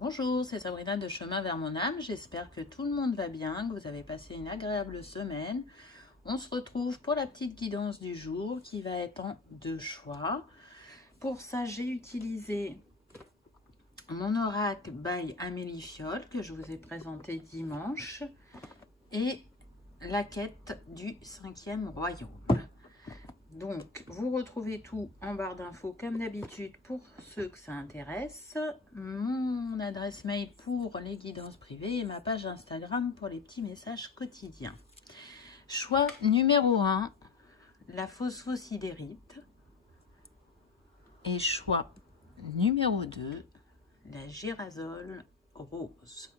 Bonjour, c'est Sabrina de Chemin vers mon âme. J'espère que tout le monde va bien, que vous avez passé une agréable semaine. On se retrouve pour la petite guidance du jour qui va être en deux choix. Pour ça, j'ai utilisé mon oracle by Amélie Fiol que je vous ai présenté dimanche et la quête du 5e royaume. Donc, vous retrouvez tout en barre d'infos comme d'habitude pour ceux que ça intéresse. Mon adresse mail pour les guidances privées et ma page Instagram pour les petits messages quotidiens. Choix numéro 1, la phosphosidérite. Et choix numéro 2, la girasole rose.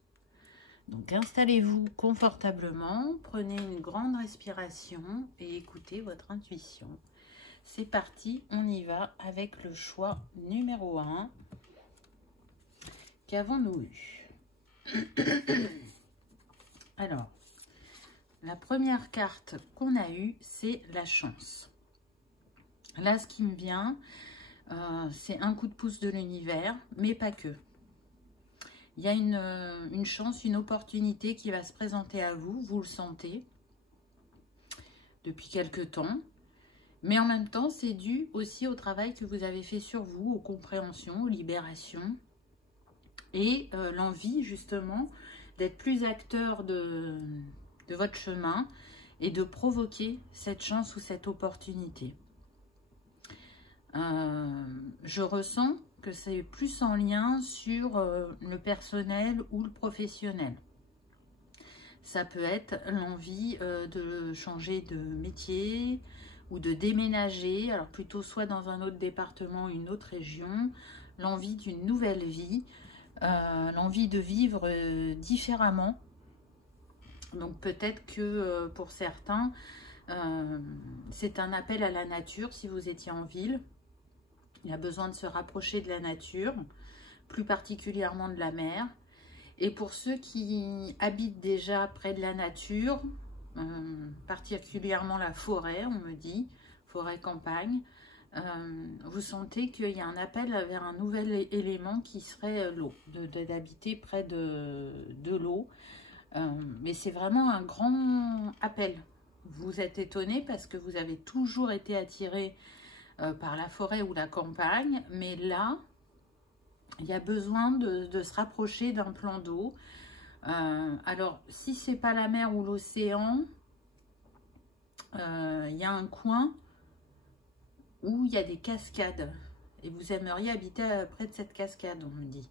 Donc, installez-vous confortablement, prenez une grande respiration et écoutez votre intuition. C'est parti, on y va avec le choix numéro 1. Qu'avons-nous eu? Alors, la première carte qu'on a eue, c'est la chance. Là, ce qui me vient, c'est un coup de pouce de l'univers, mais pas que. Il y a une chance, une opportunité qui va se présenter à vous, vous le sentez depuis quelque temps. Mais en même temps, c'est dû aussi au travail que vous avez fait sur vous, aux compréhensions, aux libérations. Et l'envie justement d'être plus acteur de votre chemin et de provoquer cette chance ou cette opportunité. Je ressens que c'est plus en lien sur le personnel ou le professionnel. Ça peut être l'envie de changer de métier ou de déménager, alors plutôt soit dans un autre département, une autre région, l'envie d'une nouvelle vie, l'envie de vivre différemment. Donc peut-être que pour certains, c'est un appel à la nature si vous étiez en ville. Il y a besoin de se rapprocher de la nature, plus particulièrement de la mer. Et pour ceux qui habitent déjà près de la nature, particulièrement la forêt, on me dit, forêt-campagne, vous sentez qu'il y a un appel vers un nouvel élément qui serait l'eau, d'habiter près de l'eau. Mais c'est vraiment un grand appel. Vous êtes étonné parce que vous avez toujours été attiré par la forêt ou la campagne, mais là, il y a besoin de se rapprocher d'un plan d'eau. Alors, si c'est pas la mer ou l'océan, il y a un coin où il y a des cascades et vous aimeriez habiter près de cette cascade, on me dit.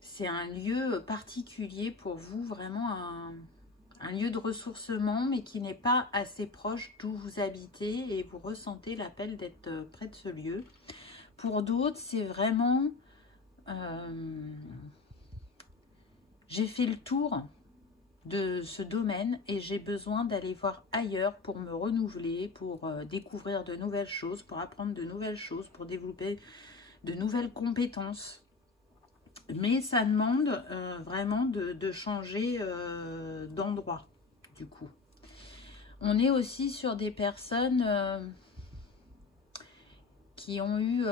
C'est un lieu particulier pour vous, vraiment un lieu de ressourcement, mais qui n'est pas assez proche d'où vous habitez et vous ressentez l'appel d'être près de ce lieu. Pour d'autres, c'est vraiment... j'ai fait le tour de ce domaine et j'ai besoin d'aller voir ailleurs pour me renouveler, pour découvrir de nouvelles choses, pour apprendre de nouvelles choses, pour développer de nouvelles compétences. Mais ça demande vraiment de changer d'endroit, du coup. On est aussi sur des personnes qui ont eu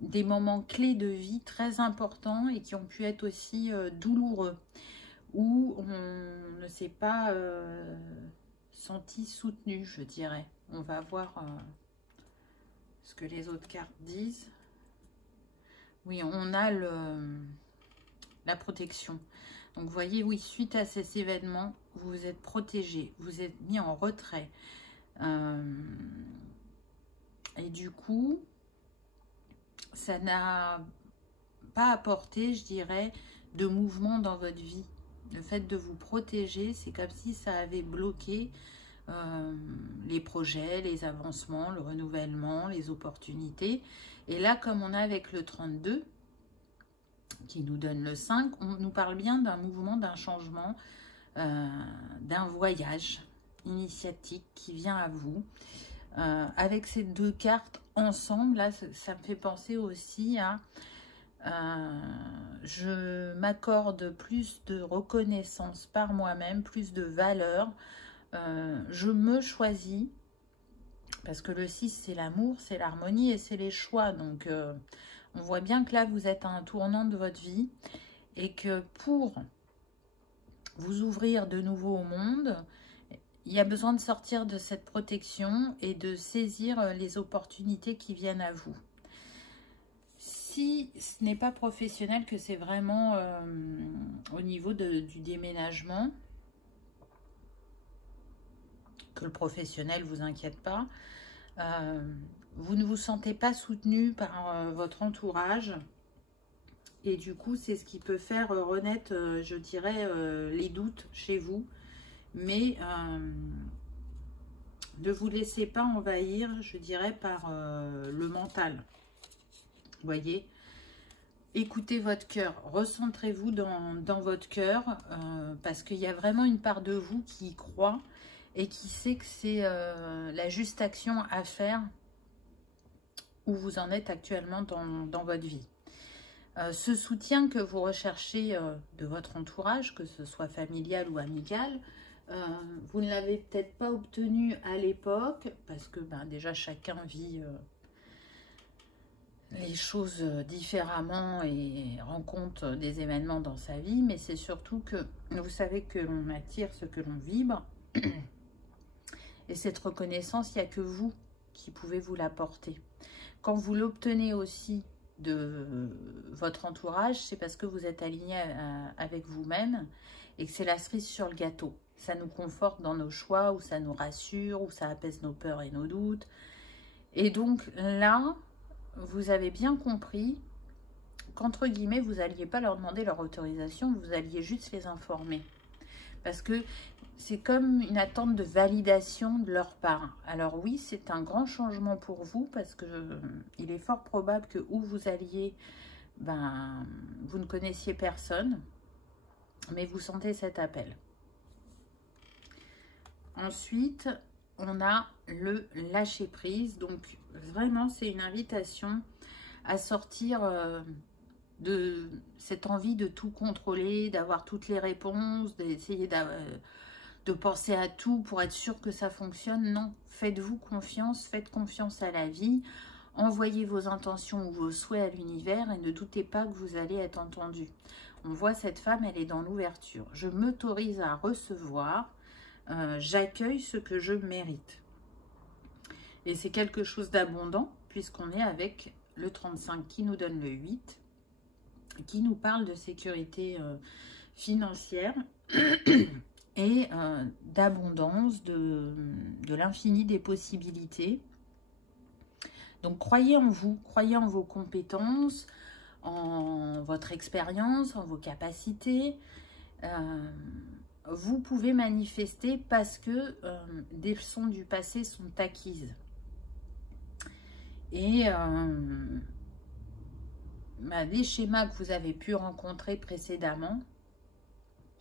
des moments clés de vie très importants et qui ont pu être aussi douloureux, où on ne s'est pas senti soutenu, je dirais. On va voir ce que les autres cartes disent. Oui, on a la protection. Donc, vous voyez, oui, suite à ces événements, vous vous êtes protégé, vous êtes mis en retrait. Et du coup, ça n'a pas apporté, je dirais, de mouvement dans votre vie. Le fait de vous protéger, c'est comme si ça avait bloqué les projets, les avancements, le renouvellement, les opportunités. Et là, comme on a avec le 32, qui nous donne le 5, on nous parle bien d'un mouvement, d'un changement, d'un voyage initiatique qui vient à vous. Avec ces deux cartes ensemble, là, ça me fait penser aussi à... je m'accorde plus de reconnaissance par moi-même, plus de valeur. Je me choisis, parce que le 6, c'est l'amour, c'est l'harmonie et c'est les choix. Donc, On voit bien que là, vous êtes à un tournant de votre vie et que pour vous ouvrir de nouveau au monde, il y a besoin de sortir de cette protection et de saisir les opportunités qui viennent à vous. Si ce n'est pas professionnel, que c'est vraiment au niveau du déménagement, que le professionnel ne vous inquiète pas, vous ne vous sentez pas soutenu par votre entourage. Et du coup, c'est ce qui peut faire renaître, je dirais, les doutes chez vous. Mais ne vous laissez pas envahir, je dirais, par le mental. Vous voyez, écoutez votre cœur, recentrez-vous dans votre cœur, parce qu'il y a vraiment une part de vous qui y croit et qui sait que c'est la juste action à faire où vous en êtes actuellement dans votre vie. Ce soutien que vous recherchez de votre entourage, que ce soit familial ou amical, vous ne l'avez peut-être pas obtenu à l'époque, parce que déjà chacun vit les choses différemment et rencontre des événements dans sa vie, mais c'est surtout que vous savez que l'on attire ce que l'on vibre, et cette reconnaissance, il n'y a que vous qui pouvez vous l'apporter. Quand vous l'obtenez aussi de votre entourage, c'est parce que vous êtes aligné avec vous-même et que c'est la cerise sur le gâteau. Ça nous conforte dans nos choix, ou ça nous rassure, ou ça apaise nos peurs et nos doutes. Et donc là, vous avez bien compris qu'entre guillemets, vous n'alliez pas leur demander leur autorisation, vous alliez juste les informer. Parce que c'est comme une attente de validation de leur part. Alors oui, c'est un grand changement pour vous, parce que il est fort probable que où vous alliez, vous ne connaissiez personne, mais vous sentez cet appel. Ensuite, on a le lâcher prise. Donc vraiment, c'est une invitation à sortir de cette envie de tout contrôler, d'avoir toutes les réponses, d'essayer de penser à tout pour être sûr que ça fonctionne. Non, faites-vous confiance, faites confiance à la vie, envoyez vos intentions ou vos souhaits à l'univers et ne doutez pas que vous allez être entendu. On voit cette femme, elle est dans l'ouverture. Je m'autorise à recevoir, j'accueille ce que je mérite. Et c'est quelque chose d'abondant, puisqu'on est avec le 35 qui nous donne le 8, qui nous parle de sécurité financière et d'abondance, de l'infini des possibilités. Donc croyez en vous, croyez en vos compétences, en votre expérience, en vos capacités. Vous pouvez manifester parce que des leçons du passé sont acquises. Et les schémas que vous avez pu rencontrer précédemment,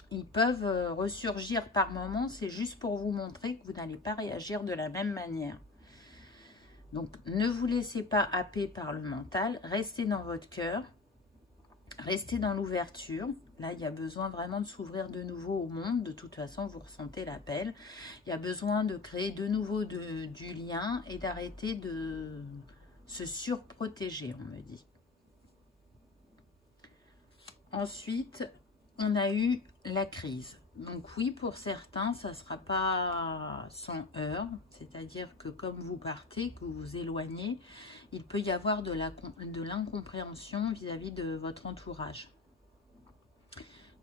ils peuvent ressurgir par moments. C'est juste pour vous montrer que vous n'allez pas réagir de la même manière. Donc, ne vous laissez pas happer par le mental. Restez dans votre cœur. Restez dans l'ouverture. Là, il y a besoin vraiment de s'ouvrir de nouveau au monde. De toute façon, vous ressentez l'appel. Il y a besoin de créer de nouveau du lien et d'arrêter de se surprotéger, on me dit. Ensuite, on a eu la crise. Donc oui, pour certains, ça ne sera pas sans heurts. C'est-à-dire que comme vous partez, que vous vous éloignez, il peut y avoir de l'incompréhension vis-à-vis de votre entourage.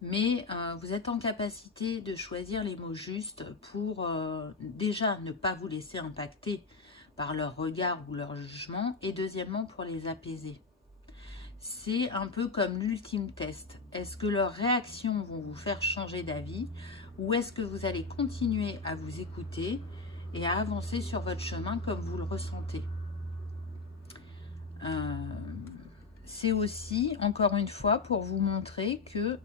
Mais vous êtes en capacité de choisir les mots justes pour déjà ne pas vous laisser impacter par leur regard ou leur jugement, et deuxièmement pour les apaiser. C'est un peu comme l'ultime test. Est-ce que leurs réactions vont vous faire changer d'avis, ou est-ce que vous allez continuer à vous écouter et à avancer sur votre chemin comme vous le ressentez? C'est aussi, encore une fois, pour vous montrer que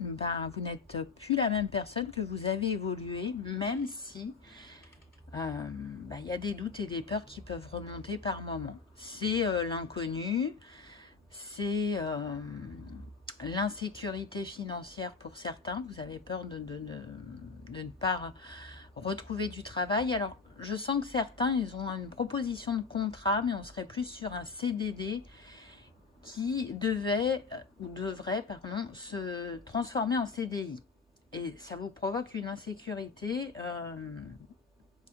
vous n'êtes plus la même personne, que vous avez évolué, même si y a des doutes et des peurs qui peuvent remonter par moments. C'est l'inconnu, c'est l'insécurité financière pour certains. Vous avez peur de ne pas retrouver du travail. Alors, je sens que certains, ils ont une proposition de contrat, mais on serait plus sur un CDD qui devrait se transformer en CDI. Et ça vous provoque une insécurité.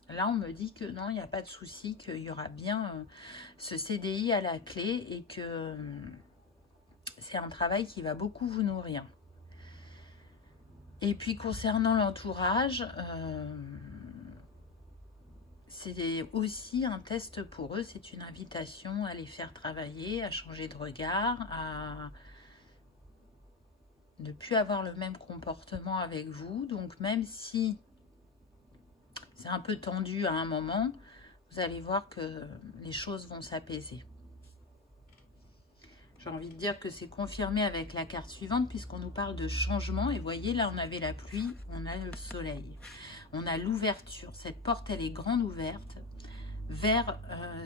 Là, on me dit que non, il n'y a pas de souci, qu'il y aura bien ce CDI à la clé et que c'est un travail qui va beaucoup vous nourrir. Et puis, concernant l'entourage, c'est aussi un test pour eux. C'est une invitation à les faire travailler, à changer de regard, à ne plus avoir le même comportement avec vous. Donc, même si c'est un peu tendu à un moment, vous allez voir que les choses vont s'apaiser. J'ai envie de dire que c'est confirmé avec la carte suivante puisqu'on nous parle de changement. Et vous voyez, là, on avait la pluie, on a le soleil. On a l'ouverture. Cette porte, elle est grande ouverte vers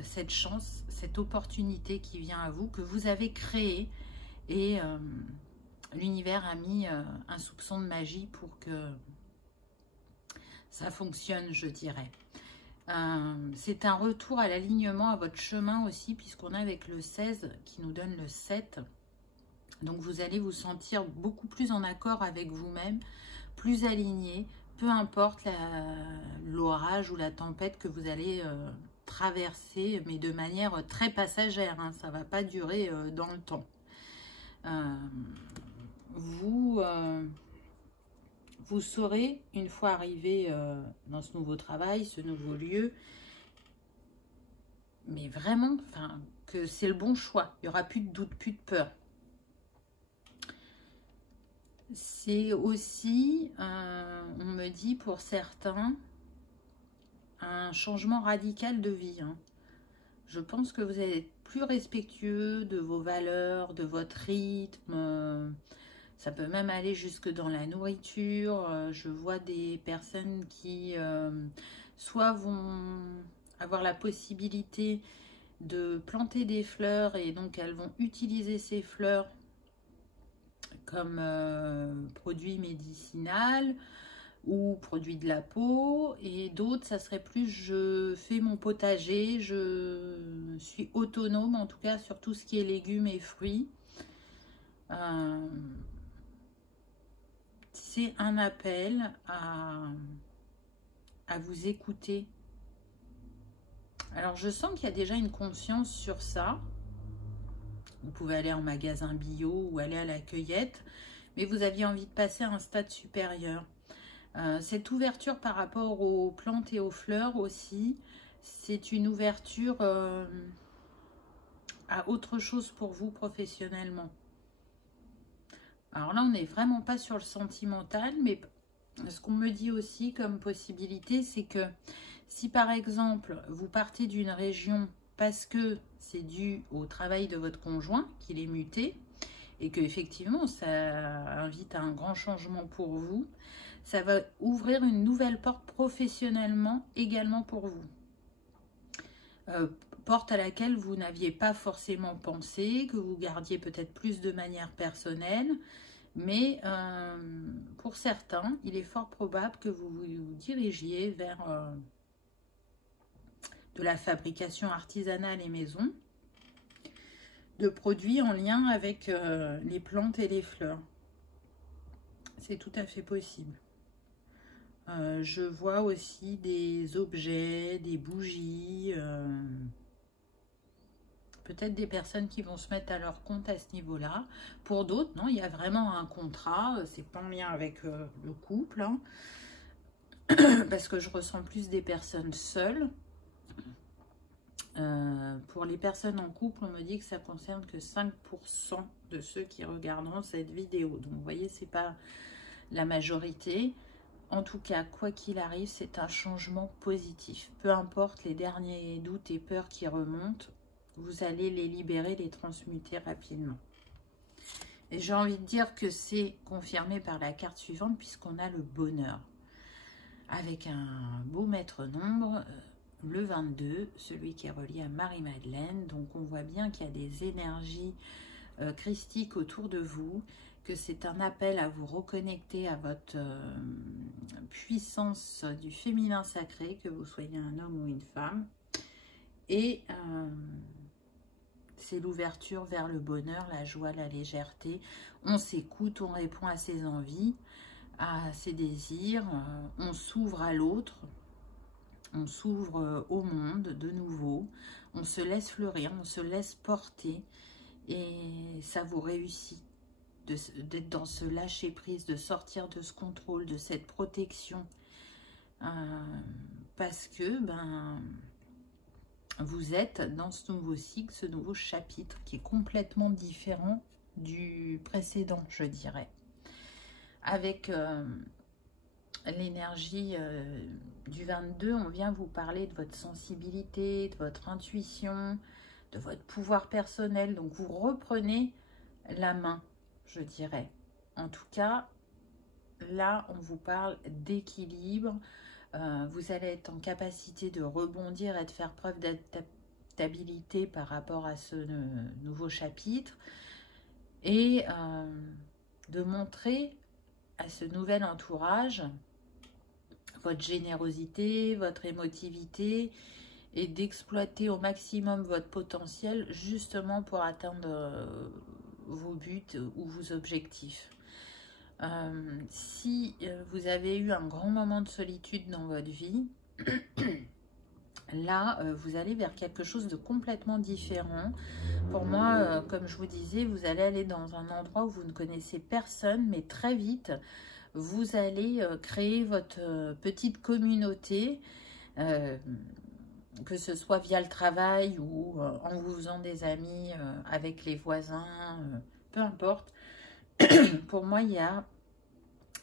cette chance, cette opportunité qui vient à vous, que vous avez créée. Et l'univers a mis un soupçon de magie pour que ça fonctionne, je dirais. C'est un retour à l'alignement, à votre chemin aussi, puisqu'on a avec le 16 qui nous donne le 7. Donc vous allez vous sentir beaucoup plus en accord avec vous-même, plus aligné, peu importe l'orage ou la tempête que vous allez traverser, mais de manière très passagère, hein, ça ne va pas durer dans le temps. Vous saurez, une fois arrivé dans ce nouveau travail, ce nouveau lieu, mais vraiment, que c'est le bon choix. Il n'y aura plus de doute, plus de peur. C'est aussi, on me dit pour certains, un changement radical de vie. Hein. Je pense que vous allez être plus respectueux de vos valeurs, de votre rythme. Ça peut même aller jusque dans la nourriture. Je vois des personnes qui soit vont avoir la possibilité de planter des fleurs et donc elles vont utiliser ces fleurs comme produit médicinal ou produit de la peau, et d'autres ça serait plus je fais mon potager, je suis autonome en tout cas sur tout ce qui est légumes et fruits. C'est un appel à vous écouter. Alors je sens qu'il y a déjà une conscience sur ça. Vous pouvez aller en magasin bio ou aller à la cueillette, mais vous aviez envie de passer à un stade supérieur. Cette ouverture par rapport aux plantes et aux fleurs aussi, c'est une ouverture à autre chose pour vous professionnellement. Alors là, on n'est vraiment pas sur le sentimental, mais ce qu'on me dit aussi comme possibilité, c'est que si par exemple, vous partez d'une région parce que c'est dû au travail de votre conjoint, qu'il est muté, et que effectivement ça invite à un grand changement pour vous, ça va ouvrir une nouvelle porte professionnellement également pour vous. Porte à laquelle vous n'aviez pas forcément pensé, que vous gardiez peut-être plus de manière personnelle, mais pour certains, il est fort probable que vous vous dirigiez vers de la fabrication artisanale et maison, de produits en lien avec les plantes et les fleurs. C'est tout à fait possible. Je vois aussi des objets, des bougies, peut-être des personnes qui vont se mettre à leur compte à ce niveau-là. Pour d'autres, non, il y a vraiment un contrat, c'est pas en lien avec le couple, hein, parce que je ressens plus des personnes seules. Pour les personnes en couple, on me dit que ça concerne que 5% de ceux qui regarderont cette vidéo. Donc, vous voyez, c'est pas la majorité. En tout cas, quoi qu'il arrive, c'est un changement positif. Peu importe les derniers doutes et peurs qui remontent, vous allez les libérer, les transmuter rapidement. Et j'ai envie de dire que c'est confirmé par la carte suivante puisqu'on a le bonheur. Avec un beau maître nombre, le 22, celui qui est relié à Marie-Madeleine. Donc on voit bien qu'il y a des énergies christiques autour de vous que c'est un appel à vous reconnecter à votre puissance du féminin sacré, que vous soyez un homme ou une femme. Et c'est l'ouverture vers le bonheur, la joie, la légèreté. On s'écoute, on répond à ses envies, à ses désirs, on s'ouvre à l'autre, on s'ouvre au monde de nouveau, on se laisse fleurir, on se laisse porter et ça vous réussit d'être dans ce lâcher-prise, de sortir de ce contrôle, de cette protection parce que vous êtes dans ce nouveau cycle, ce nouveau chapitre qui est complètement différent du précédent, je dirais. Avec l'énergie du 22, on vient vous parler de votre sensibilité, de votre intuition, de votre pouvoir personnel. Donc vous reprenez la main, je dirais. En tout cas, là, on vous parle d'équilibre. Vous allez être en capacité de rebondir et de faire preuve d'adaptabilité par rapport à ce nouveau chapitre et de montrer à ce nouvel entourage votre générosité, votre émotivité et d'exploiter au maximum votre potentiel justement pour atteindre vos buts ou vos objectifs. Si vous avez eu un grand moment de solitude dans votre vie, là, vous allez vers quelque chose de complètement différent. Pour moi, comme je vous disais, vous allez aller dans un endroit où vous ne connaissez personne, mais très vite, vous allez créer votre petite communauté, que ce soit via le travail ou en vous faisant des amis avec les voisins, peu importe. Pour moi, il y a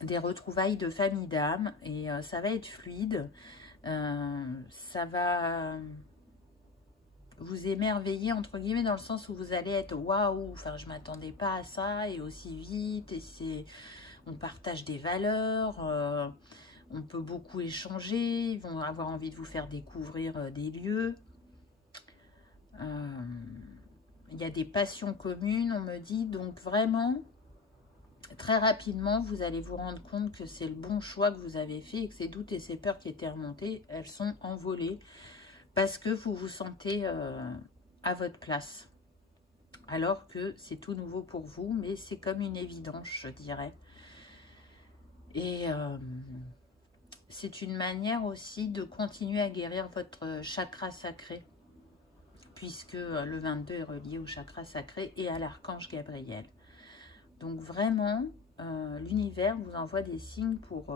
des retrouvailles de famille d'âme et ça va être fluide. Ça va vous émerveiller, entre guillemets, dans le sens où vous allez être waouh, enfin, je ne m'attendais pas à ça et aussi vite. Et on partage des valeurs, on peut beaucoup échanger, ils vont avoir envie de vous faire découvrir des lieux. Il y a des passions communes, on me dit, donc vraiment, très rapidement, vous allez vous rendre compte que c'est le bon choix que vous avez fait et que ces doutes et ces peurs qui étaient remontées, elles sont envolées parce que vous vous sentez à votre place. Alors que c'est tout nouveau pour vous, mais c'est comme une évidence, je dirais. Et c'est une manière aussi de continuer à guérir votre chakra sacré, puisque le 22 est relié au chakra sacré et à l'archange Gabriel. Donc vraiment, l'univers vous envoie des signes pour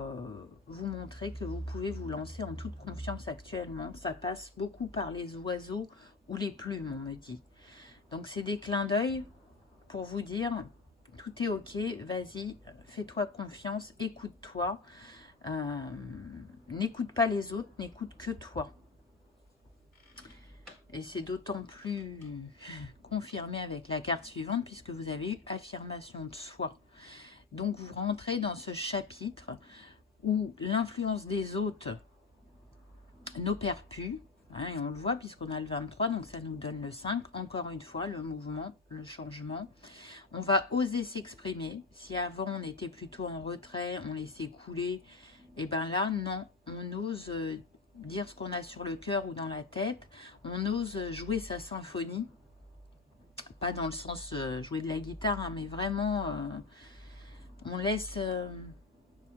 vous montrer que vous pouvez vous lancer en toute confiance actuellement. Ça passe beaucoup par les oiseaux ou les plumes, on me dit. Donc c'est des clins d'œil pour vous dire, tout est ok, vas-y, fais-toi confiance, écoute-toi. N'écoute pas les autres, n'écoute que toi. Et c'est d'autant plus confirmé avec la carte suivante puisque vous avez eu affirmation de soi. Donc vous rentrez dans ce chapitre où l'influence des autres n'opère plus. Hein, et on le voit puisqu'on a le 23, donc ça nous donne le 5. Encore une fois, le mouvement, le changement. On va oser s'exprimer. Si avant on était plutôt en retrait, on laissait couler, et bien là, non, on ose dire ce qu'on a sur le cœur ou dans la tête. On ose jouer sa symphonie. Pas dans le sens jouer de la guitare, hein, mais vraiment, on laisse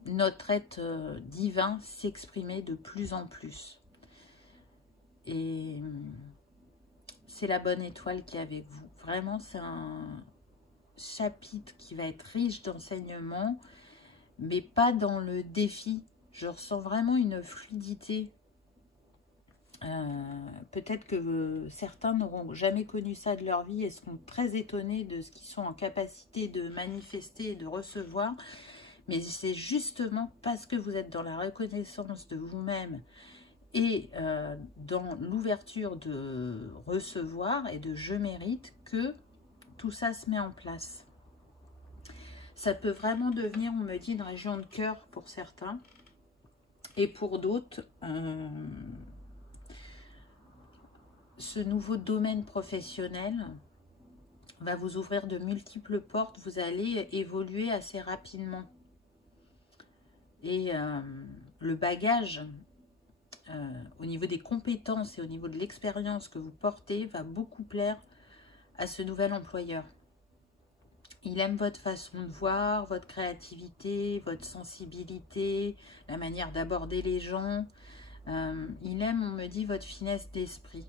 notre être divin s'exprimer de plus en plus. Et c'est la bonne étoile qui est avec vous. Vraiment, c'est un chapitre qui va être riche d'enseignements, mais pas dans le défi. Je ressens vraiment une fluidité. Peut-être que certains n'auront jamais connu ça de leur vie et seront très étonnés de ce qu'ils sont en capacité de manifester et de recevoir. Mais c'est justement parce que vous êtes dans la reconnaissance de vous-même et dans l'ouverture de recevoir et de je mérite que tout ça se met en place. Ça peut vraiment devenir, on me dit, une région de cœur pour certains. Et pour d'autres, ce nouveau domaine professionnel va vous ouvrir de multiples portes. Vous allez évoluer assez rapidement. Et le bagage, au niveau des compétences et au niveau de l'expérience que vous portez, va beaucoup plaire à ce nouvel employeur. Il aime votre façon de voir, votre créativité, votre sensibilité, la manière d'aborder les gens. Il aime, on me dit, votre finesse d'esprit.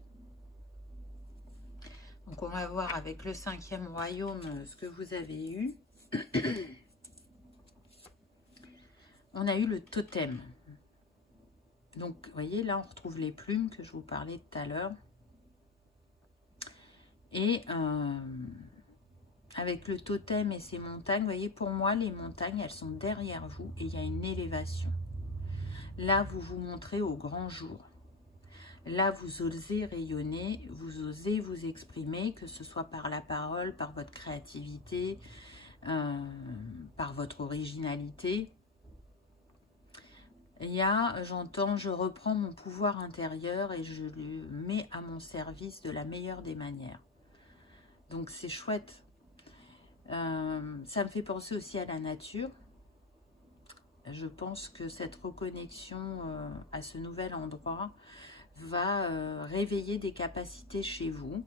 Donc on va voir avec le 5e royaume ce que vous avez eu. On a eu le totem. Donc vous voyez, là on retrouve les plumes que je vous parlais tout à l'heure. Et avec le totem et ces montagnes, vous voyez, pour moi les montagnes, elles sont derrière vous et il y a une élévation. Là vous vous montrez au grand jour. Là, vous osez rayonner, vous osez vous exprimer, que ce soit par la parole, par votre créativité, par votre originalité. Il y a, j'entends, je reprends mon pouvoir intérieur et je le mets à mon service de la meilleure des manières. Donc, c'est chouette. Ça me fait penser aussi à la nature. Je pense que cette reconnexion à ce nouvel endroit va réveiller des capacités chez vous.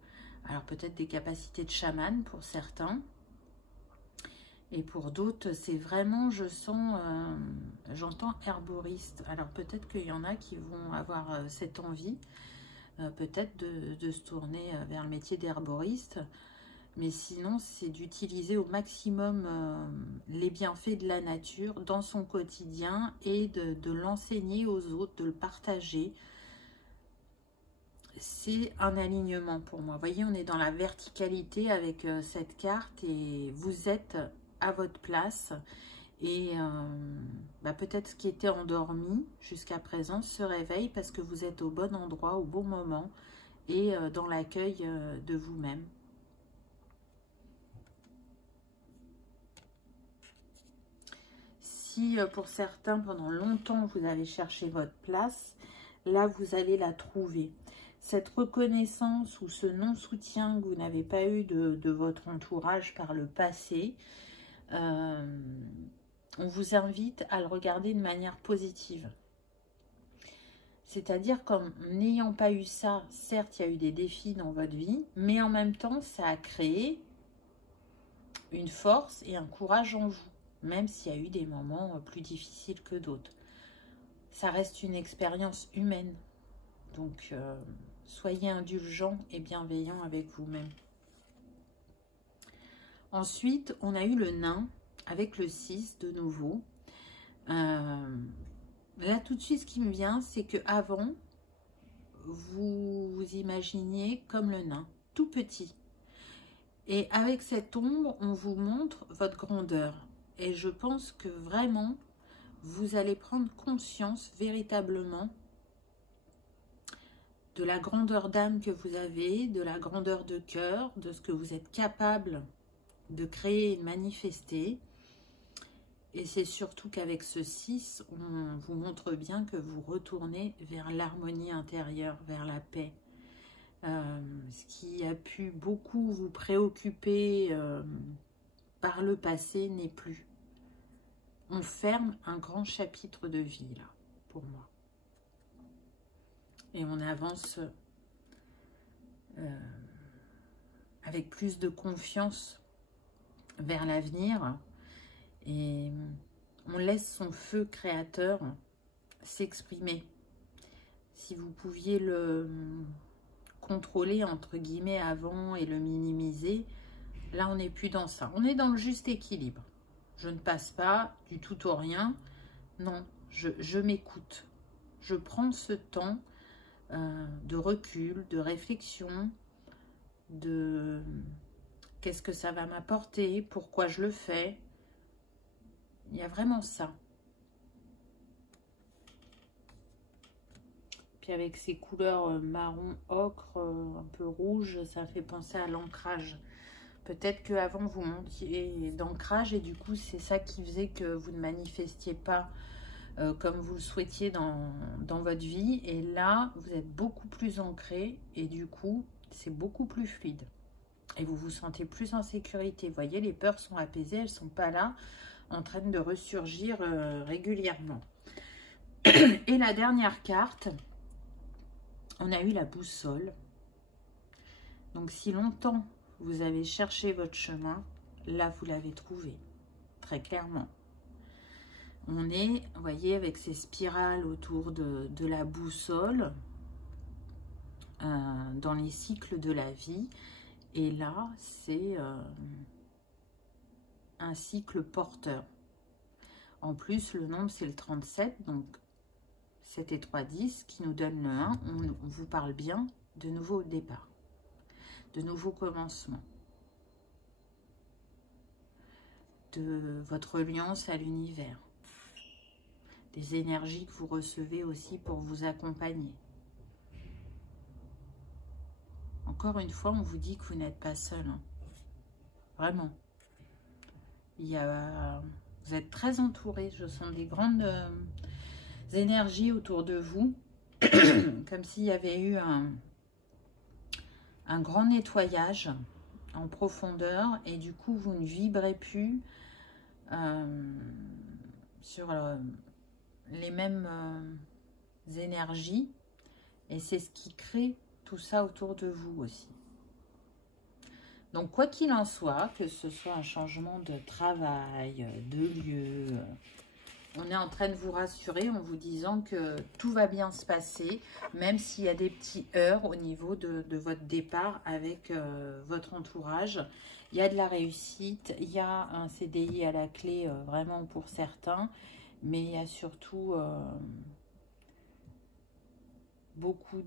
Alors peut-être des capacités de chaman pour certains. Et pour d'autres, c'est vraiment, je sens, j'entends herboriste. Alors peut-être qu'il y en a qui vont avoir cette envie, peut-être de se tourner vers le métier d'herboriste. Mais sinon, c'est d'utiliser au maximum les bienfaits de la nature dans son quotidien et de l'enseigner aux autres, de le partager. C'est un alignement pour moi. Vous voyez, on est dans la verticalité avec cette carte et vous êtes à votre place. Et peut-être ce qui était endormi jusqu'à présent se réveille parce que vous êtes au bon endroit, au bon moment et dans l'accueil de vous-même. Si pour certains, pendant longtemps, vous avez cherché votre place, là, vous allez la trouver. Cette reconnaissance ou ce non-soutien que vous n'avez pas eu de votre entourage par le passé, on vous invite à le regarder de manière positive. C'est-à-dire qu'en n'ayant pas eu ça, certes, il y a eu des défis dans votre vie, mais en même temps, ça a créé une force et un courage en vous, même s'il y a eu des moments plus difficiles que d'autres. Ça reste une expérience humaine, donc soyez indulgents et bienveillants avec vous-même. Ensuite, on a eu le nain avec le 6 de nouveau. Là, tout de suite, ce qui me vient, c'est qu'avant, vous vous imaginiez comme le nain, tout petit. Et avec cette ombre, on vous montre votre grandeur. Et je pense que vraiment, vous allez prendre conscience véritablement de la grandeur d'âme que vous avez, de la grandeur de cœur, de ce que vous êtes capable de créer et de manifester. Et c'est surtout qu'avec ce 6, on vous montre bien que vous retournez vers l'harmonie intérieure, vers la paix. Ce qui a pu beaucoup vous préoccuper par le passé n'est plus. On ferme un grand chapitre de vie, là, pour moi. Et on avance avec plus de confiance vers l'avenir. Et on laisse son feu créateur s'exprimer. Si vous pouviez le contrôler, entre guillemets, avant et le minimiser, là, on n'est plus dans ça. On est dans le juste équilibre. Je ne passe pas du tout au rien. Non, je m'écoute. Je prends ce temps de recul, de réflexion, de qu'est-ce que ça va m'apporter, pourquoi je le fais. Il y a vraiment ça. Puis avec ces couleurs marron, ocre, un peu rouge, ça fait penser à l'ancrage. Peut-être qu'avant vous montiez d'ancrage et du coup c'est ça qui faisait que vous ne manifestiez pas comme vous le souhaitiez dans votre vie. Et là, vous êtes beaucoup plus ancré et du coup, c'est beaucoup plus fluide. Et vous vous sentez plus en sécurité. Vous voyez, les peurs sont apaisées, elles ne sont pas là en train de ressurgir régulièrement. Et la dernière carte, on a eu la boussole. Donc si longtemps vous avez cherché votre chemin, là vous l'avez trouvé, très clairement. On est, vous voyez, avec ces spirales autour de la boussole, dans les cycles de la vie. Et là, c'est un cycle porteur. En plus, le nombre, c'est le 37, donc 7 et 3, 10, qui nous donne le 1. On vous parle bien de nouveau départ, de nouveaux commencements, de votre reliance à l'univers, des énergies que vous recevez aussi pour vous accompagner. Encore une fois, on vous dit que vous n'êtes pas seul. Hein. Vraiment. Vous êtes très entouré. Je sens des grandes énergies autour de vous. Comme s'il y avait eu un grand nettoyage en profondeur. Et du coup, vous ne vibrez plus sur les mêmes énergies. Et c'est ce qui crée tout ça autour de vous aussi. Donc, quoi qu'il en soit, que ce soit un changement de travail, de lieu, on est en train de vous rassurer en vous disant que tout va bien se passer, même s'il y a des petits heurts au niveau de votre départ avec votre entourage. Il y a de la réussite, il y a un CDI à la clé vraiment pour certains, mais il y a surtout beaucoup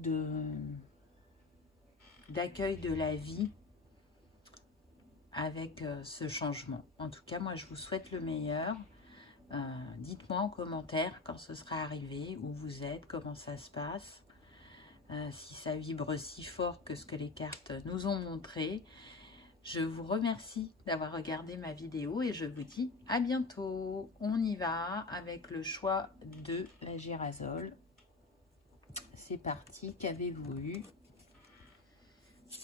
d'accueil de la vie avec ce changement. En tout cas, moi, je vous souhaite le meilleur. Dites-moi en commentaire quand ce sera arrivé, où vous êtes, comment ça se passe, si ça vibre si fort que ce que les cartes nous ont montré. Je vous remercie d'avoir regardé ma vidéo et je vous dis à bientôt. On y va avec le choix de la girasole. C'est parti, qu'avez-vous eu?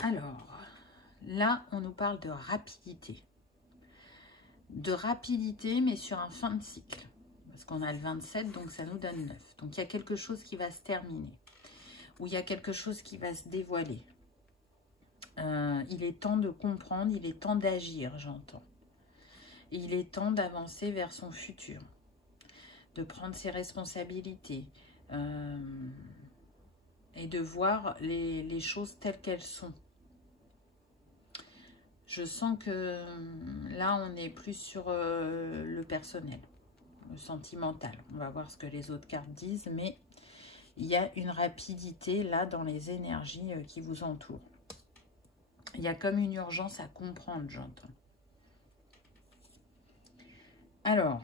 Alors, là, on nous parle de rapidité. De rapidité, mais sur un fin de cycle. Parce qu'on a le 27, donc ça nous donne 9. Donc, il y a quelque chose qui va se terminer. Ou il y a quelque chose qui va se dévoiler. Il est temps de comprendre, il est temps d'agir, j'entends. Il est temps d'avancer vers son futur. De prendre ses responsabilités. Et de voir les choses telles qu'elles sont. Je sens que là, on est plus sur le personnel, le sentimental. On va voir ce que les autres cartes disent, mais il y a une rapidité là dans les énergies qui vous entourent. Il y a comme une urgence à comprendre, j'entends. Alors,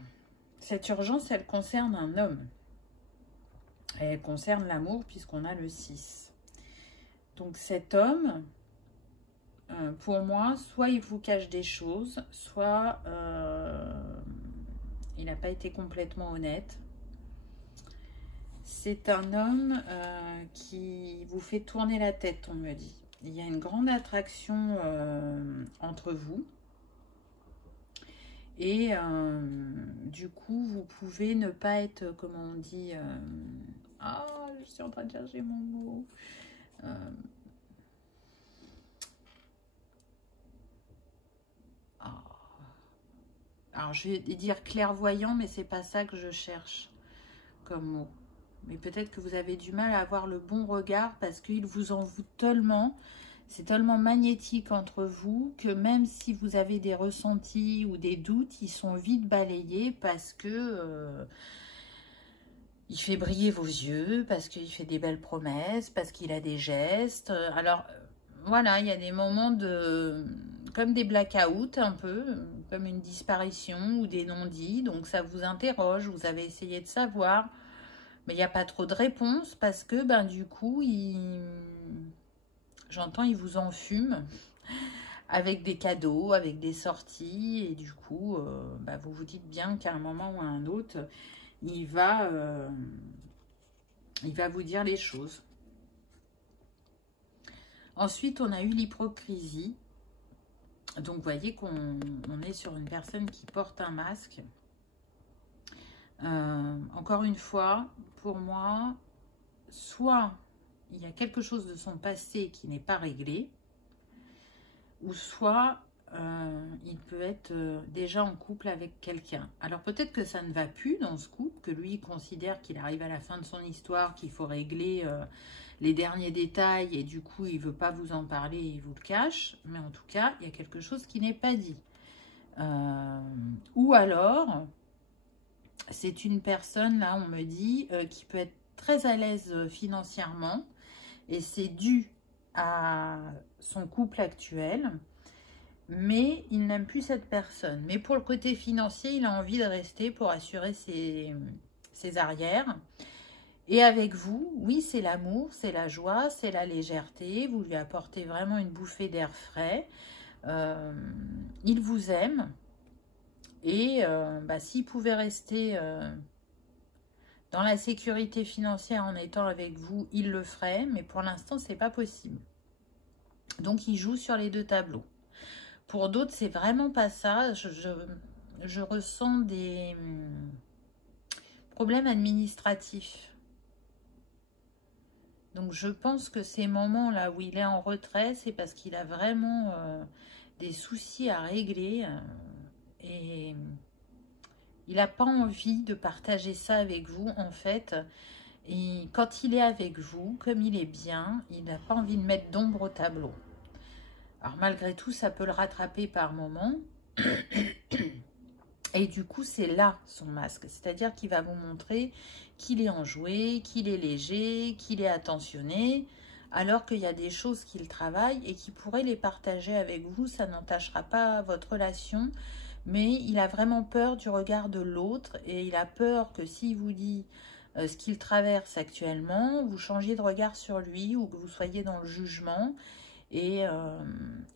cette urgence, elle concerne un homme. Elle concerne l'amour puisqu'on a le 6. Donc cet homme... pour moi, soit il vous cache des choses, soit il n'a pas été complètement honnête. C'est un homme qui vous fait tourner la tête, on me dit. Il y a une grande attraction entre vous. Et du coup, vous pouvez ne pas être, comment on dit... je suis en train de chercher mon mot. Alors, je vais dire clairvoyant, mais c'est pas ça que je cherche comme mot. Mais peut-être que vous avez du mal à avoir le bon regard parce qu'il vous envoûte tellement, c'est tellement magnétique entre vous que même si vous avez des ressentis ou des doutes, ils sont vite balayés parce que il fait briller vos yeux, parce qu'il fait des belles promesses, parce qu'il a des gestes. Alors, voilà, il y a des moments comme des blackouts un peu, comme une disparition ou des non-dits. Donc, ça vous interroge, vous avez essayé de savoir. Mais il n'y a pas trop de réponses parce que, du coup, j'entends, il vous enfume avec des cadeaux, avec des sorties. Et du coup, vous vous dites bien qu'à un moment ou à un autre, il va vous dire les choses. Ensuite, on a eu l'hypocrisie. Donc, vous voyez qu'on est sur une personne qui porte un masque. Encore une fois, pour moi, soit il y a quelque chose de son passé qui n'est pas réglé, ou soit il peut être déjà en couple avec quelqu'un. Alors peut-être que ça ne va plus dans ce couple, que lui considère qu'il arrive à la fin de son histoire, qu'il faut régler les derniers détails et du coup il veut pas vous en parler, il vous le cache, mais en tout cas il y a quelque chose qui n'est pas dit. Ou alors c'est une personne, là on me dit, qui peut être très à l'aise financièrement et c'est dû à son couple actuel, mais il n'aime plus cette personne. Mais pour le côté financier, il a envie de rester pour assurer ses arrières. Et avec vous, oui, c'est l'amour, c'est la joie, c'est la légèreté. Vous lui apportez vraiment une bouffée d'air frais. Il vous aime. Et s'il pouvait rester dans la sécurité financière en étant avec vous, il le ferait. Mais pour l'instant, c'est pas possible. Donc, il joue sur les deux tableaux. Pour d'autres, c'est vraiment pas ça. Je ressens des problèmes administratifs. Donc, je pense que ces moments-là où il est en retrait, c'est parce qu'il a vraiment des soucis à régler. Et il n'a pas envie de partager ça avec vous, en fait. Et quand il est avec vous, comme il est bien, il n'a pas envie de mettre d'ombre au tableau. Alors malgré tout, ça peut le rattraper par moment. Et du coup, c'est là son masque. C'est-à-dire qu'il va vous montrer qu'il est enjoué, qu'il est léger, qu'il est attentionné, alors qu'il y a des choses qu'il travaille et qu'il pourrait les partager avec vous. Ça n'entachera pas votre relation, mais il a vraiment peur du regard de l'autre et il a peur que s'il vous dit ce qu'il traverse actuellement, vous changiez de regard sur lui ou que vous soyez dans le jugement. Et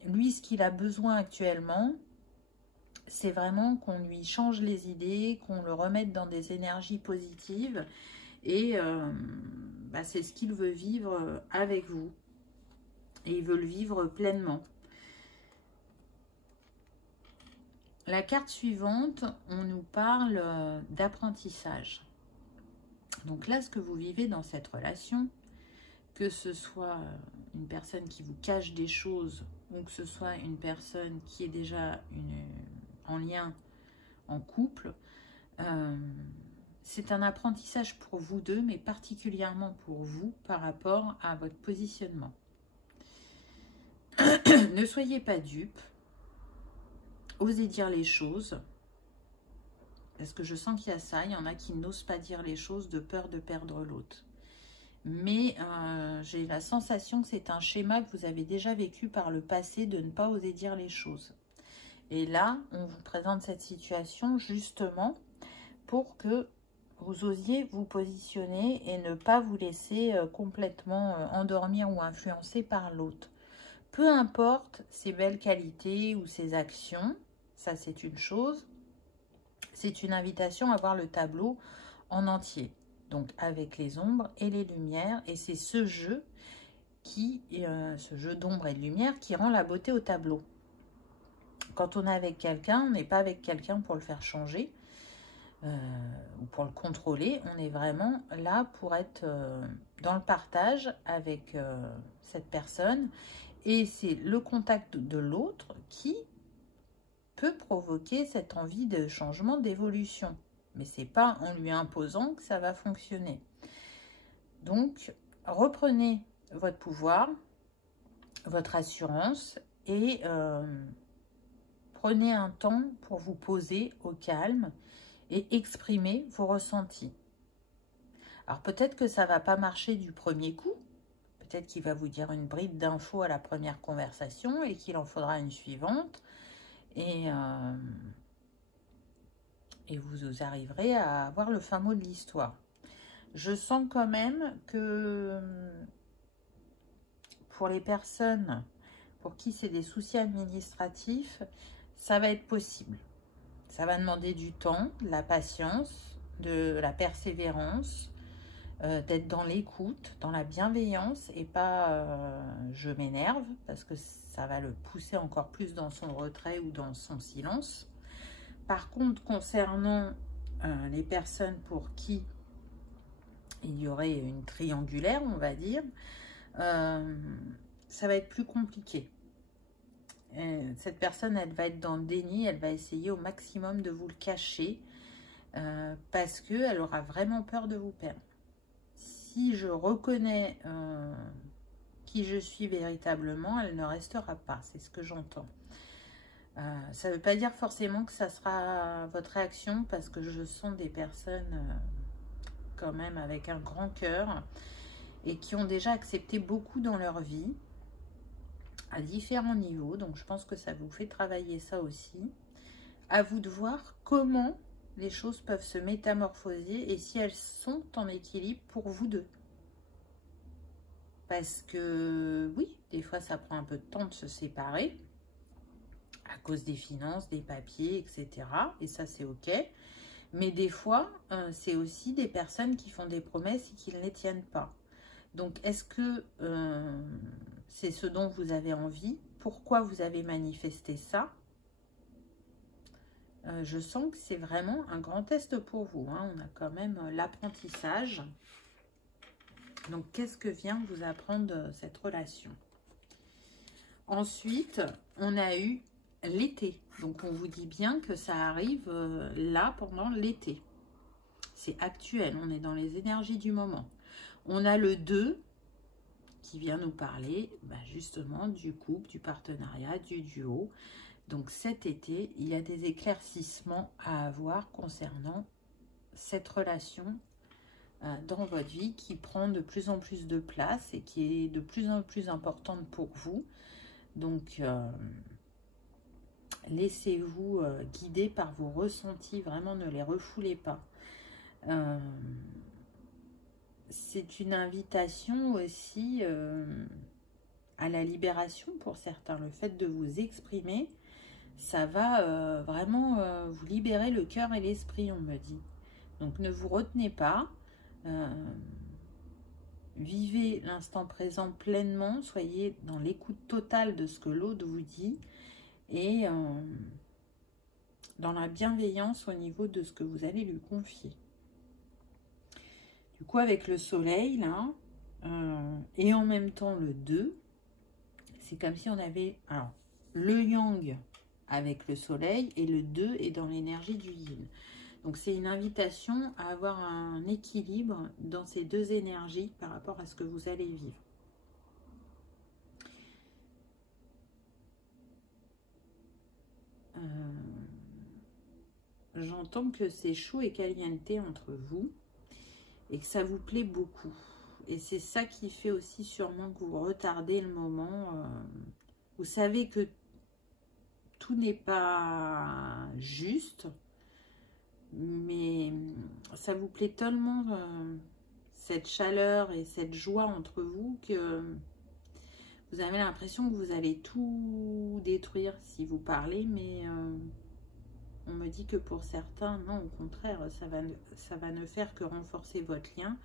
lui, ce qu'il a besoin actuellement, c'est vraiment qu'on lui change les idées, qu'on le remette dans des énergies positives. Et c'est ce qu'il veut vivre avec vous. Et il veut le vivre pleinement. La carte suivante, on nous parle d'apprentissage. Donc là, ce que vous vivez dans cette relation, que ce soit une personne qui vous cache des choses ou que ce soit une personne qui est déjà en lien, en couple, c'est un apprentissage pour vous deux, mais particulièrement pour vous par rapport à votre positionnement. Ne soyez pas dupes, osez dire les choses, parce que je sens qu'il y a ça, il y en a qui n'osent pas dire les choses de peur de perdre l'autre. Mais j'ai la sensation que c'est un schéma que vous avez déjà vécu par le passé de ne pas oser dire les choses. Et là, on vous présente cette situation justement pour que vous osiez vous positionner et ne pas vous laisser complètement endormir ou influencer par l'autre. Peu importe ses belles qualités ou ses actions, ça c'est une chose. C'est une invitation à voir le tableau en entier. Donc avec les ombres et les lumières, et c'est ce jeu d'ombre et de lumière qui rend la beauté au tableau. Quand on est avec quelqu'un, on n'est pas avec quelqu'un pour le faire changer ou pour le contrôler, on est vraiment là pour être dans le partage avec cette personne, et c'est le contact de l'autre qui peut provoquer cette envie de changement, d'évolution. Mais ce n'est pas en lui imposant que ça va fonctionner. Donc, reprenez votre pouvoir, votre assurance et prenez un temps pour vous poser au calme et exprimer vos ressentis. Alors, peut-être que ça ne va pas marcher du premier coup. Peut-être qu'il va vous dire une bride d'infos à la première conversation et qu'il en faudra une suivante. Et vous arriverez à avoir le fin mot de l'histoire. Je sens quand même que pour les personnes pour qui c'est des soucis administratifs, ça va être possible. Ça va demander du temps, de la patience, de la persévérance, d'être dans l'écoute, dans la bienveillance et pas je m'énerve parce que ça va le pousser encore plus dans son retrait ou dans son silence. Par contre, concernant les personnes pour qui il y aurait une triangulaire, on va dire, ça va être plus compliqué. Cette personne, elle va être dans le déni, elle va essayer au maximum de vous le cacher parce qu'elle aura vraiment peur de vous perdre. Si je reconnais qui je suis véritablement, elle ne restera pas, c'est ce que j'entends. Ça ne veut pas dire forcément que ça sera votre réaction parce que je sens des personnes quand même avec un grand cœur et qui ont déjà accepté beaucoup dans leur vie à différents niveaux. Donc je pense que ça vous fait travailler ça aussi. À vous de voir comment les choses peuvent se métamorphoser et si elles sont en équilibre pour vous deux. Parce que oui, des fois ça prend un peu de temps de se séparer à cause des finances, des papiers, etc. Et ça c'est ok. Mais des fois, c'est aussi des personnes qui font des promesses et qui ne les tiennent pas. Donc est-ce que c'est ce dont vous avez envie? Pourquoi vous avez manifesté ça? Je sens que c'est vraiment un grand test pour vous. Hein. On a quand même l'apprentissage. Donc, qu'est-ce que vient vous apprendre cette relation? Ensuite, on a eu l'été. Donc, on vous dit bien que ça arrive là pendant l'été. C'est actuel. On est dans les énergies du moment. On a le 2 qui vient nous parler justement du couple, du partenariat, du duo. Donc cet été, il y a des éclaircissements à avoir concernant cette relation dans votre vie qui prend de plus en plus de place et qui est de plus en plus importante pour vous. Donc laissez-vous guider par vos ressentis, vraiment ne les refoulez pas. C'est une invitation aussi à la libération pour certains. Le fait de vous exprimer, ça va vraiment vous libérer le cœur et l'esprit, on me dit. Donc ne vous retenez pas. Vivez l'instant présent pleinement. Soyez dans l'écoute totale de ce que l'autre vous dit. Et dans la bienveillance au niveau de ce que vous allez lui confier. Du coup, avec le soleil, là, et en même temps le 2, c'est comme si on avait le yang avec le soleil et le 2 est dans l'énergie du yin. Donc, c'est une invitation à avoir un équilibre dans ces deux énergies par rapport à ce que vous allez vivre. J'entends que c'est chaud et caliente entre vous et que ça vous plaît beaucoup. Et c'est ça qui fait aussi sûrement que vous retardez le moment. Vous savez que tout n'est pas juste, mais ça vous plaît tellement cette chaleur et cette joie entre vous que vous avez l'impression que vous allez tout détruire si vous parlez, mais on me dit que pour certains, non, au contraire, ça va ne faire que renforcer votre lien.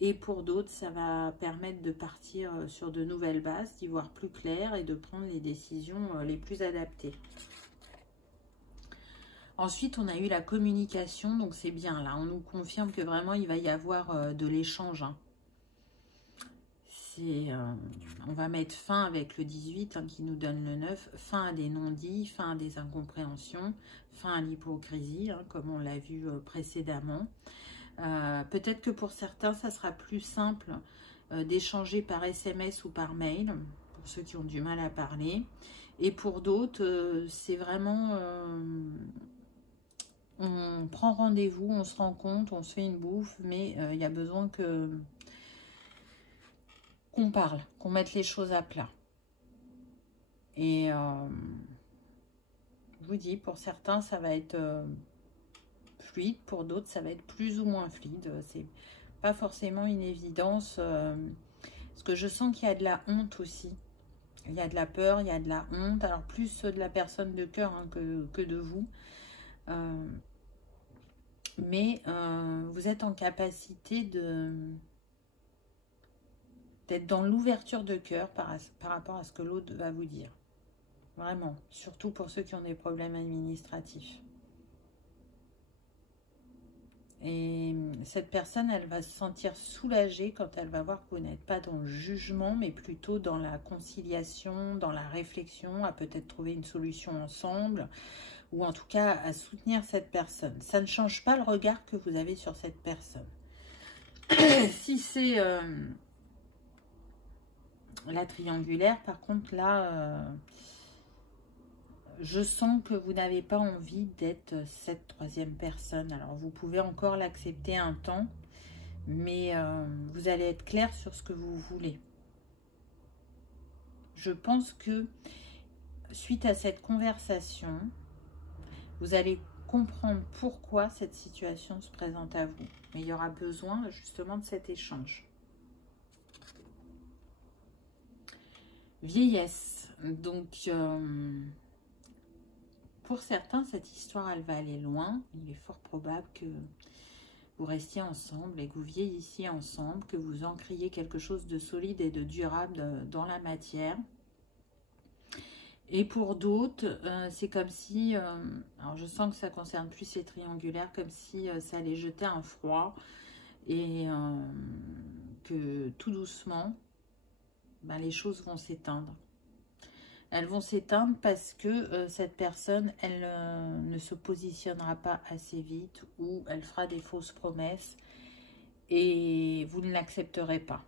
Et pour d'autres, ça va permettre de partir sur de nouvelles bases, d'y voir plus clair et de prendre les décisions les plus adaptées. Ensuite, on a eu la communication, donc c'est bien là. On nous confirme que vraiment, il va y avoir de l'échange. Hein. On va mettre fin avec le 18 qui nous donne le 9, fin à des non-dits, fin à des incompréhensions, fin à l'hypocrisie, comme on l'a vu précédemment. Peut-être que pour certains, ça sera plus simple d'échanger par SMS ou par mail, pour ceux qui ont du mal à parler. Et pour d'autres, c'est vraiment... on prend rendez-vous, on se rencontre, on se fait une bouffe, mais il y a besoin qu'on parle, qu'on mette les choses à plat. Et je vous dis, pour certains, ça va être fluide, pour d'autres, ça va être plus ou moins fluide. C'est pas forcément une évidence, parce que je sens qu'il y a de la honte aussi. Il y a de la peur, il y a de la honte, alors plus de la personne de cœur que de vous. Mais vous êtes en capacité d'être dans l'ouverture de cœur par rapport à ce que l'autre va vous dire. Vraiment, surtout pour ceux qui ont des problèmes administratifs. Et cette personne, elle va se sentir soulagée quand elle va voir que vous n'êtes pas dans le jugement, mais plutôt dans la conciliation, dans la réflexion, à peut-être trouver une solution ensemble, ou en tout cas à soutenir cette personne. Ça ne change pas le regard que vous avez sur cette personne. Si c'est la triangulaire, par contre, là... je sens que vous n'avez pas envie d'être cette troisième personne. Alors, vous pouvez encore l'accepter un temps, mais vous allez être clair sur ce que vous voulez. Je pense que suite à cette conversation, vous allez comprendre pourquoi cette situation se présente à vous. Mais il y aura besoin justement de cet échange. Vieillesse. Donc... pour certains, cette histoire, elle va aller loin. Il est fort probable que vous restiez ensemble et que vous vieillissiez ensemble, que vous encriez quelque chose de solide et de durable dans la matière. Et pour d'autres, c'est comme si, alors je sens que ça concerne plus les triangulaires, comme si ça allait jeter un froid et que tout doucement, ben, les choses vont s'éteindre. Elles vont s'éteindre parce que cette personne, elle ne se positionnera pas assez vite ou elle fera des fausses promesses et vous ne l'accepterez pas.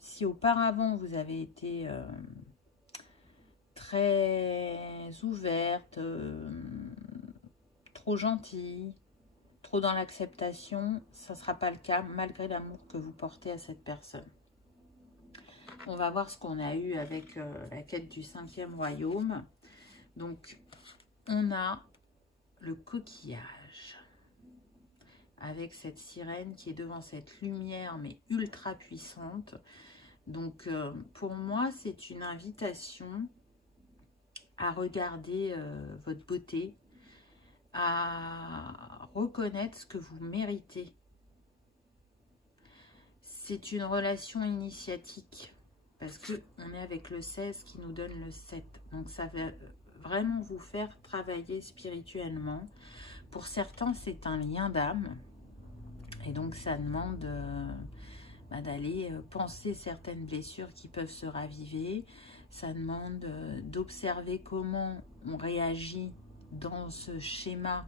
Si auparavant vous avez été très ouverte, trop gentille, trop dans l'acceptation, ça ne sera pas le cas malgré l'amour que vous portez à cette personne. On va voir ce qu'on a eu avec la quête du 5e royaume. Donc, on a le coquillage avec cette sirène qui est devant cette lumière, mais ultra puissante. Donc, pour moi, c'est une invitation à regarder votre beauté, à reconnaître ce que vous méritez. C'est une relation initiatique. Parce qu'on est avec le 16 qui nous donne le 7. Donc ça va vraiment vous faire travailler spirituellement. Pour certains, c'est un lien d'âme. Et donc ça demande d'aller penser certaines blessures qui peuvent se raviver. Ça demande d'observer comment on réagit dans ce schéma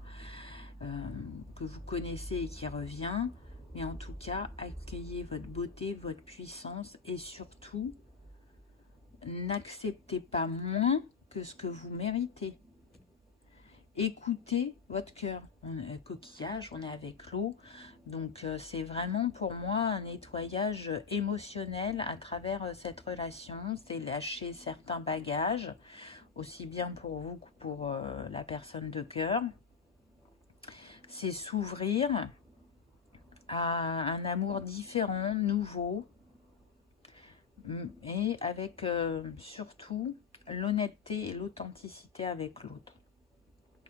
que vous connaissez et qui revient. Mais en tout cas, accueillez votre beauté, votre puissance et surtout, n'acceptez pas moins que ce que vous méritez. Écoutez votre cœur. Coquillage, on est avec l'eau. Donc, c'est vraiment pour moi un nettoyage émotionnel à travers cette relation. C'est lâcher certains bagages, aussi bien pour vous que pour la personne de cœur. C'est s'ouvrir à un amour différent, nouveau, et avec surtout l'honnêteté et l'authenticité avec l'autre.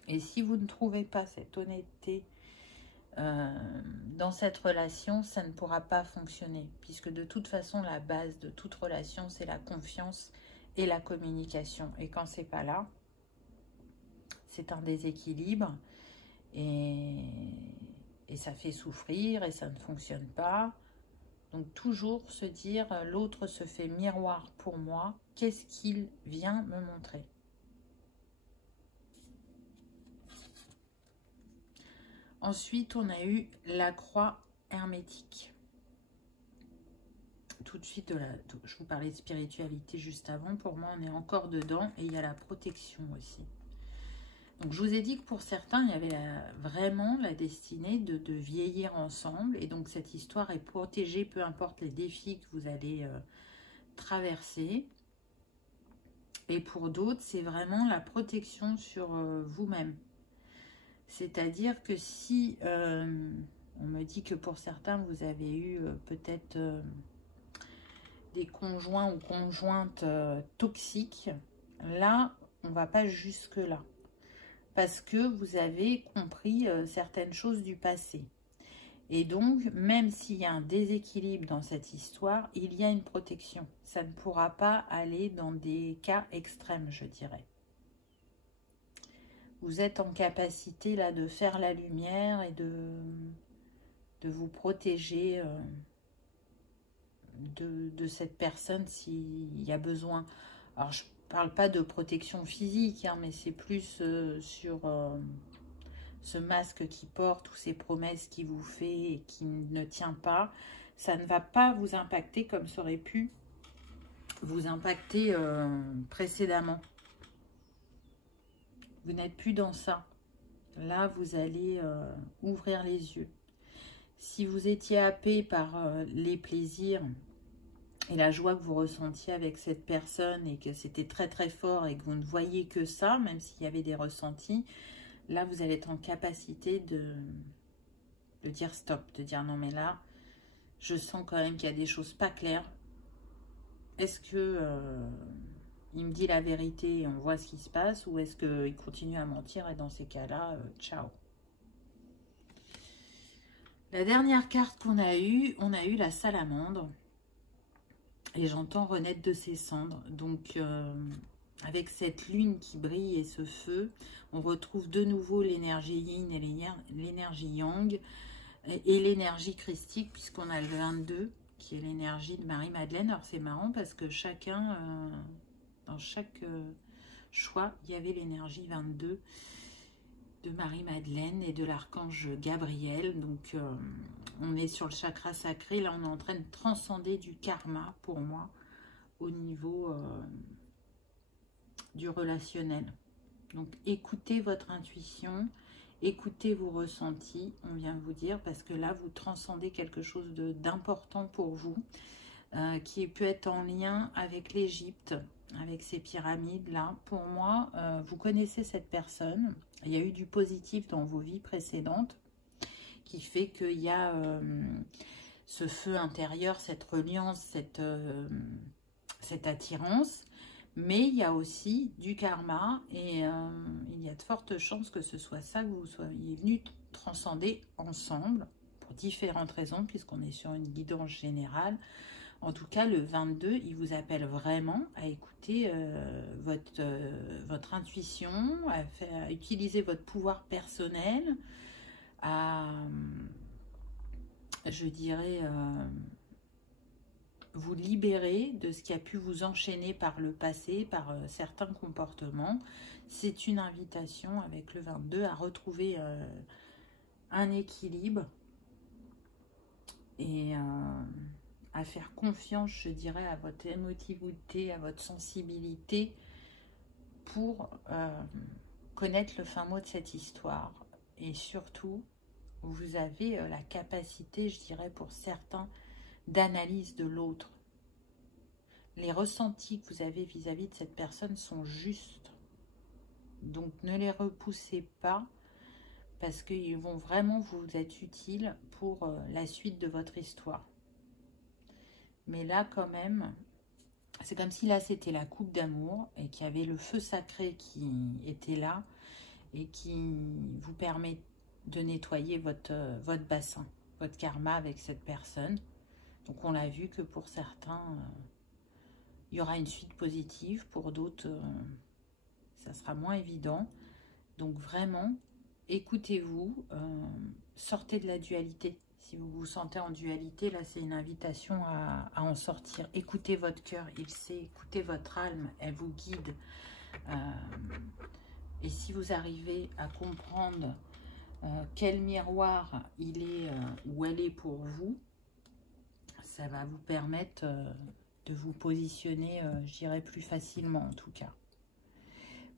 Et si vous ne trouvez pas cette honnêteté dans cette relation, ça ne pourra pas fonctionner, puisque de toute façon, la base de toute relation, c'est la confiance et la communication. Et quand c'est pas là, c'est un déséquilibre et ça fait souffrir et ça ne fonctionne pas. Donc toujours se dire, l'autre se fait miroir pour moi, qu'est-ce qu'il vient me montrer? Ensuite, on a eu la croix hermétique. Tout de suite, je vous parlais de spiritualité juste avant. Pour moi, on est encore dedans et il y a la protection aussi. Donc, je vous ai dit que pour certains, il y avait vraiment la destinée de vieillir ensemble. Et donc, cette histoire est protégée, peu importe les défis que vous allez traverser. Et pour d'autres, c'est vraiment la protection sur vous-même. C'est-à-dire que si on me dit que pour certains, vous avez eu peut-être des conjoints ou conjointes toxiques, là, on ne va pas jusque-là. parce que vous avez compris certaines choses du passé. Et donc, même s'il y a un déséquilibre dans cette histoire, il y a une protection. Ça ne pourra pas aller dans des cas extrêmes, je dirais. Vous êtes en capacité là de faire la lumière et de vous protéger de cette personne s'il y a besoin. Alors, je ne parle pas de protection physique, hein, mais c'est plus sur ce masque qu'il porte ou ces promesses qu'il vous fait et qui ne tient pas. Ça ne va pas vous impacter comme ça aurait pu vous impacter précédemment. Vous n'êtes plus dans ça. Là, vous allez ouvrir les yeux. Si vous étiez happé par les plaisirs et la joie que vous ressentiez avec cette personne et que c'était très très fort et que vous ne voyez que ça, même s'il y avait des ressentis, là vous allez être en capacité de dire stop, de dire non mais là, je sens quand même qu'il y a des choses pas claires. Est-ce que il me dit la vérité et on voit ce qui se passe, ou est-ce qu'il continue à mentir, et dans ces cas-là, ciao. La dernière carte qu'on a eue, on a eu la salamandre. Et j'entends renaître de ses cendres. Donc, avec cette lune qui brille et ce feu, on retrouve de nouveau l'énergie yin et l'énergie yang. Et l'énergie christique, puisqu'on a le 22, qui est l'énergie de Marie-Madeleine. Alors, c'est marrant parce que chacun, dans chaque choix, il y avait l'énergie 22 de Marie-Madeleine et de l'archange Gabriel. Donc, on est sur le chakra sacré. Là, on est en train de transcender du karma, pour moi, au niveau du relationnel. Donc, écoutez votre intuition, écoutez vos ressentis, on vient vous dire, parce que là, vous transcendez quelque chose d'important pour vous, qui peut être en lien avec l'Égypte, avec ces pyramides-là. Pour moi, vous connaissez cette personne. Il y a eu du positif dans vos vies précédentes qui fait qu'il y a ce feu intérieur, cette reliance, cette attirance. Mais il y a aussi du karma et il y a de fortes chances que ce soit ça que vous soyez venus transcender ensemble pour différentes raisons, puisqu'on est sur une guidance générale. En tout cas, le 22, il vous appelle vraiment à écouter votre intuition, à utiliser votre pouvoir personnel, à, je dirais, vous libérer de ce qui a pu vous enchaîner par le passé, par certains comportements. C'est une invitation avec le 22 à retrouver un équilibre et à faire confiance, je dirais, à votre émotivité, à votre sensibilité pour connaître le fin mot de cette histoire. Et surtout, vous avez la capacité, je dirais, pour certains, d'analyse de l'autre. Les ressentis que vous avez vis-à-vis de cette personne sont justes. Donc, ne les repoussez pas parce qu'ils vont vraiment vous être utiles pour la suite de votre histoire. Mais là, quand même, c'est comme si là, c'était la coupe d'amour et qu'il y avait le feu sacré qui était là et qui vous permet de nettoyer votre bassin, votre karma avec cette personne. Donc, on l'a vu que pour certains, il y aura une suite positive. Pour d'autres, ça sera moins évident. Donc, vraiment, écoutez-vous, sortez de la dualité. Si vous vous sentez en dualité, là, c'est une invitation à en sortir. Écoutez votre cœur, il sait. Écoutez votre âme, elle vous guide. Et si vous arrivez à comprendre quel miroir il est ou elle est pour vous, ça va vous permettre de vous positionner, je dirais, plus facilement en tout cas.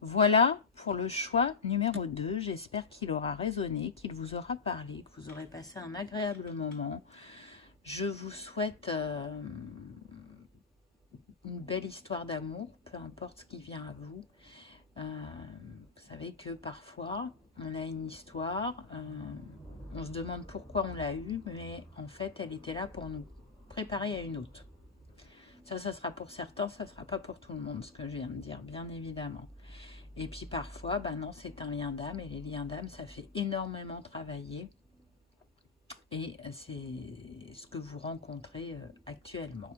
Voilà pour le choix numéro 2. J'espère qu'il aura résonné, qu'il vous aura parlé, que vous aurez passé un agréable moment. Je vous souhaite une belle histoire d'amour, peu importe ce qui vient à vous. Vous savez que parfois, on a une histoire, on se demande pourquoi on l'a eue, mais en fait, elle était là pour nous préparer à une autre. Ça sera pour certains, ça ne sera pas pour tout le monde, ce que je viens de dire, bien évidemment. Et puis parfois, ben non, c'est un lien d'âme, et les liens d'âme, ça fait énormément travailler. Et c'est ce que vous rencontrez actuellement.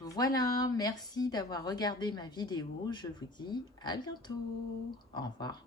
Voilà, merci d'avoir regardé ma vidéo. Je vous dis à bientôt. Au revoir.